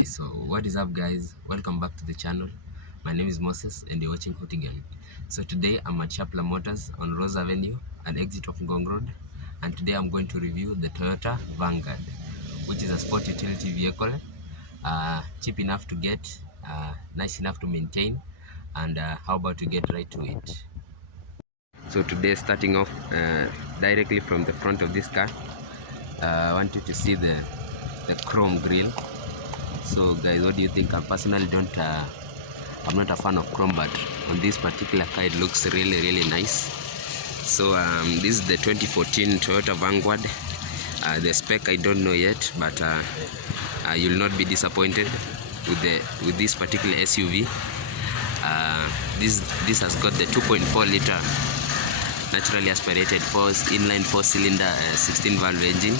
Okay, so what is up, guys? Welcome back to the channel. My name is Moses and you're watching Hotigan. So today I'm at Shapla Motors on Rose Avenue, an exit of Ngong Road, and today I'm going to review the Toyota Vanguard, which is a sport utility vehicle, cheap enough to get, nice enough to maintain, and how about to get right to it. So today, starting off directly from the front of this car, I want you to see the chrome grille. So guys, what do you think? I personally don't I'm not a fan of chrome, but on this particular car it looks really nice. So this is the 2014 Toyota Vanguard. The spec I don't know yet, but you'll not be disappointed with this particular SUV. This has got the 2.4 liter naturally aspirated inline 4-cylinder 16 valve engine.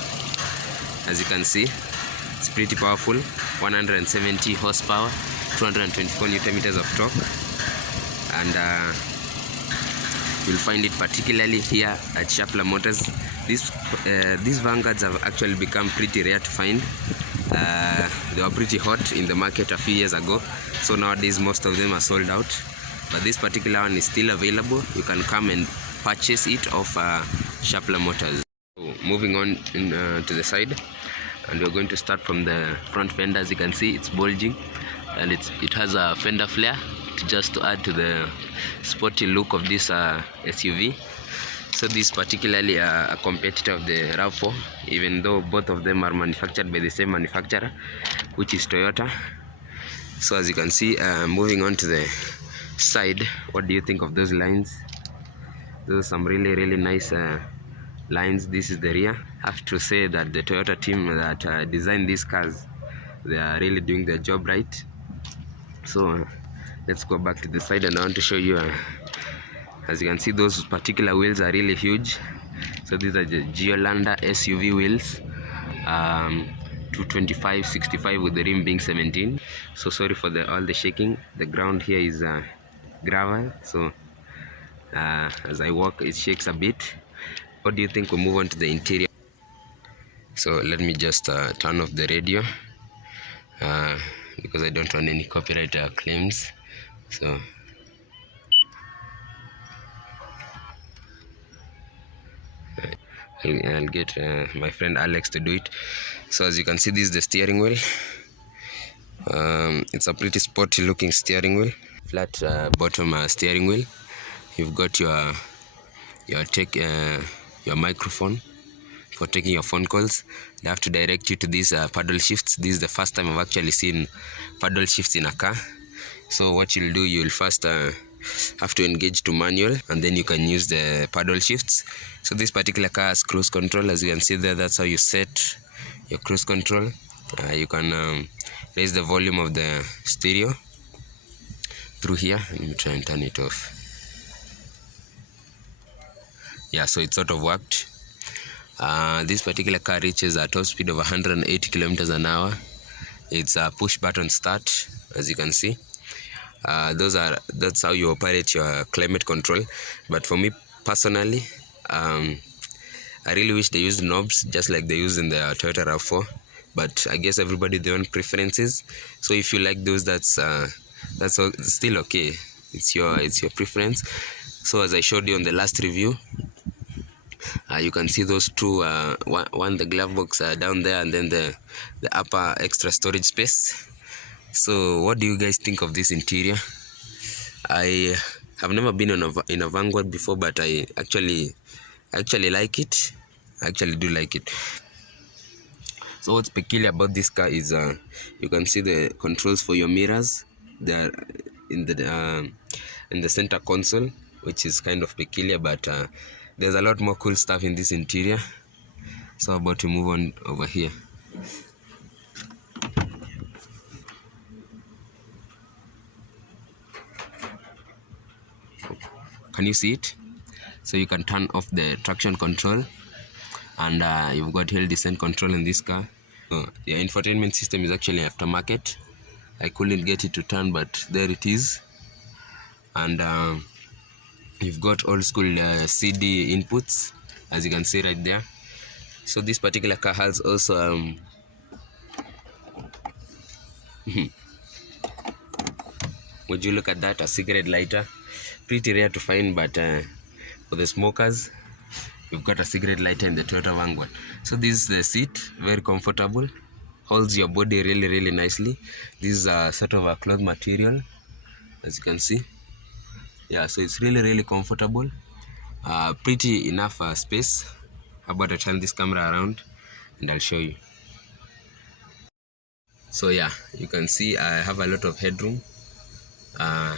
As you can see, it's pretty powerful, 170 horsepower, 224 Newton meters of torque, and you'll find it particularly here at Shapla Motors. These Vanguards have actually become pretty rare to find. They were pretty hot in the market a few years ago, so nowadays most of them are sold out, but this particular one is still available. You can come and purchase it off Shapla Motors. So moving on to the side, and we're going to start from the front fender. As you can see, it's bulging, and it has a fender flare just to add to the sporty look of this SUV. So this is particularly a competitor of the RAV4, even though both of them are manufactured by the same manufacturer, which is Toyota. So as you can see, moving on to the side, what do you think of those lines? Those are some really nice lines. This is the rear. I have to say that the Toyota team that designed these cars, they are really doing their job right. So let's go back to the side, and I want to show you as you can see, those particular wheels are really huge. So these are the Geolander SUV wheels, 225/65 with the rim being 17. So sorry for all the shaking. The ground here is gravel, so as I walk it shakes a bit. What do you think? We'll move on to the interior. So let me just turn off the radio because I don't want any copyright claims. So I'll get my friend Alex to do it. So as you can see, this is the steering wheel. It's a pretty sporty looking steering wheel, flat bottom steering wheel. You've got your microphone for taking your phone calls. They have to direct you to these paddle shifts. This is the first time I've actually seen paddle shifts in a car. So what you'll do, you'll first have to engage to manual, and then you can use the paddle shifts. So this particular car has cruise control. As you can see there, that's how you set your cruise control. You can raise the volume of the stereo through here. Let me try and turn it off. Yeah, so it sort of worked. This particular car reaches a top speed of 180 kilometers an hour. It's a push button start, as you can see. That's how you operate your climate control. But for me personally, I really wish they used knobs just like they use in the Toyota RAV4. But I guess everybody their own preferences. So if you like those, that's still okay. It's your preference. So as I showed you on the last review, you can see those two, one the glove box down there, and then the upper extra storage space. So what do you guys think of this interior? I have never been in a Vanguard before, but I actually like it. I actually do like it. So what's peculiar about this car is you can see the controls for your mirrors. They are in the center console, which is kind of peculiar, but there's a lot more cool stuff in this interior. So about to move on over here. Can you see it? So you can turn off the traction control, and you've got hill descent control in this car. So your infotainment system is actually aftermarket. I couldn't get it to turn, but there it is. And you've got old school CD inputs, as you can see right there. So this particular car has also Would you look at that? A cigarette lighter. Pretty rare to find, but for the smokers, we've got a cigarette lighter in the Toyota Vanguard. So this is the seat, very comfortable, holds your body really nicely. This is a sort of a cloth material, as you can see. Yeah, so it's really comfortable. Pretty enough space. How about I turn this camera around and I'll show you. So yeah, you can see I have a lot of headroom, a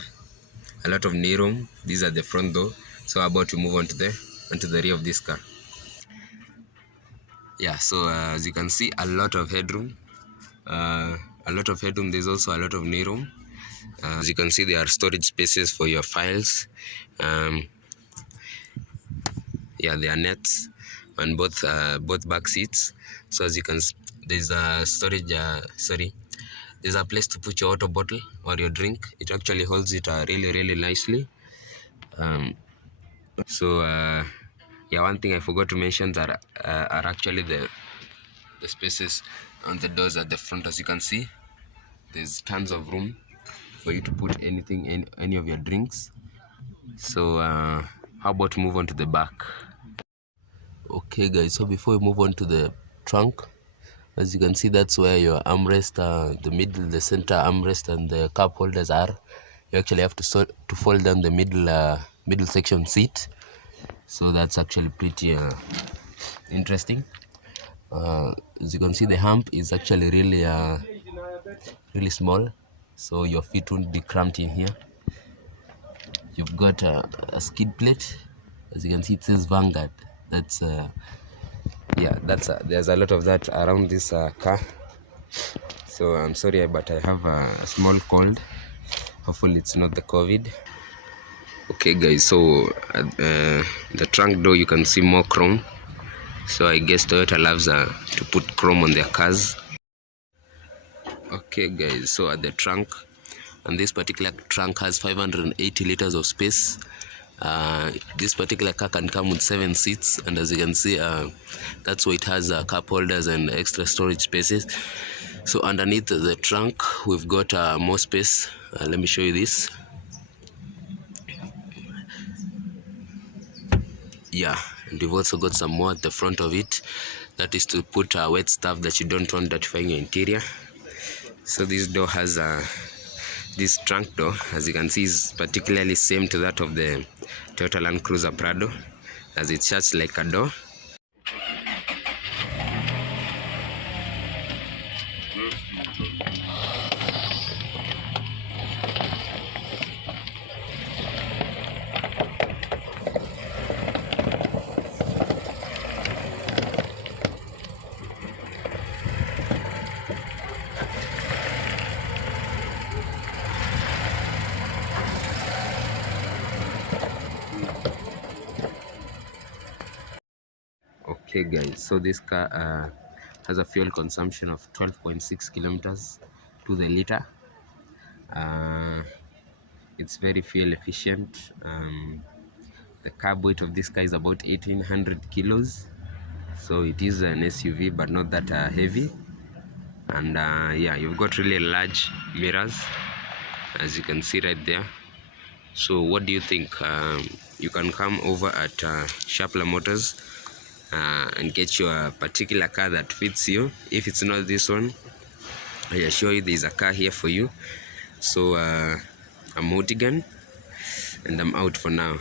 lot of knee room. These are the front door. So I'm about to move on to the rear of this car. Yeah, so as you can see, a lot of headroom. There's also a lot of knee room. As you can see, there are storage spaces for your files. Yeah, there are nets on both back seats. So as you can see, there's a storage there's a place to put your water bottle or your drink. It actually holds it really nicely. Yeah, one thing I forgot to mention that are actually the spaces on the doors at the front. As you can see, there's tons of room for you to put anything, any of your drinks. So how about move on to the back? Okay guys, so before we move on to the trunk, as you can see, that's where your armrest, the center armrest and the cup holders are. You actually have to fold down the middle section seat. So that's actually pretty interesting. As you can see, the hump is actually really small, so your feet won't be cramped in here. You've got a skid plate. As you can see, it says Vanguard. That's yeah, there's a lot of that around this car. So I'm sorry, but I have a small cold. Hopefully it's not the COVID. Okay guys, so the trunk door, you can see more chrome. So I guess Toyota loves to put chrome on their cars. Okay guys, so at the trunk, and this particular trunk has 580 liters of space. This particular car can come with 7 seats, and as you can see, that's why it has cup holders and extra storage spaces. So underneath the trunk, we've got more space. Let me show you this. Yeah, and we've also got some more at the front of it. That is to put wet stuff that you don't want dirtifying your interior. So this door has this trunk door, as you can see, is particularly same to that of the Toyota Land Cruiser Prado, as it shuts like a door. Okay guys, so this car has a fuel consumption of 12.6 kilometers to the liter. It's very fuel efficient. The carb weight of this car is about 1800 kilos, so it is an SUV but not that heavy. And yeah, you've got really large mirrors, as you can see right there. So what do you think? You can come over at Shapla Motors and get your particular car that fits you. If it's not this one, I assure you there's a car here for you. So I'm Multigan, and I'm out for now.